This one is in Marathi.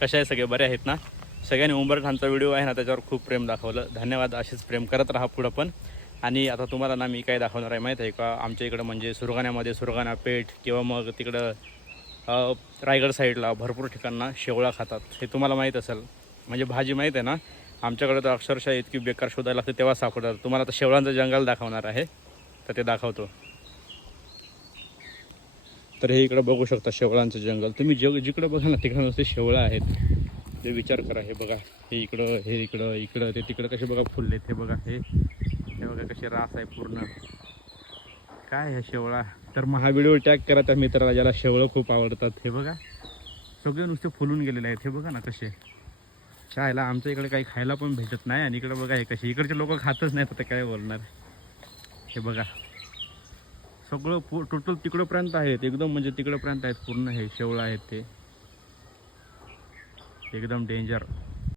कशा आहे सगळे बरे आहेत ना? सगळ्यांनी उंबरठाणचा व्हिडिओ आहे ना त्याच्यावर खूप प्रेम दाखवलं, धन्यवाद. असेच प्रेम करत राहा पुढं पण. आणि आता तुम्हाला ना मी काय दाखवणार आहे माहीत आहे का? आमच्या इकडं म्हणजे सुरगाण्यामध्ये सुरगाणा पेठ किंवा मग तिकडं रायगड साईडला भरपूर ठिकाणना शेवळा खातात, हे तुम्हाला माहीत असेल. म्हणजे भाजी माहीत आहे ना, आमच्याकडे तर अक्षरशः इतकी बेकार शोधायला लागते तेव्हा सापडतात. तुम्हाला आता शेवळांचं जंगल दाखवणार आहे, तर ते दाखवतो. तर हे इकडं बघू शकता शेवळांचं जंगल. तुम्ही जिकडं बघा ना तिकडं नुसते शेवळं आहेत. ते विचार करा. हे बघा, हे इकडं, हे इकडं, इकडं ते तिकडं कसे बघा फुललेत. हे बघा, हे बघा कसे रास आहे पूर्ण. काय हे शेवळा. तर हा व्हिडिओ टॅग करा त्या मित्राला ज्याला शेवळं खूप आवडतात. हे बघा सगळे नुसते फुलून गेलेले आहेत. हे बघा ना कसे. चायला आमच्या इकडे काही खायला पण भेटत नाही आणि इकडे बघा हे कसे. इकडचे लोक खातच नाहीत, आता काय बोलणार. हे बघा सगळं टोटल तिकडंपर्यंत आहेत, एकदम म्हणजे तिकडंपर्यंत आहेत पूर्ण. हे शेवळं आहेत ते एकदम डेंजर.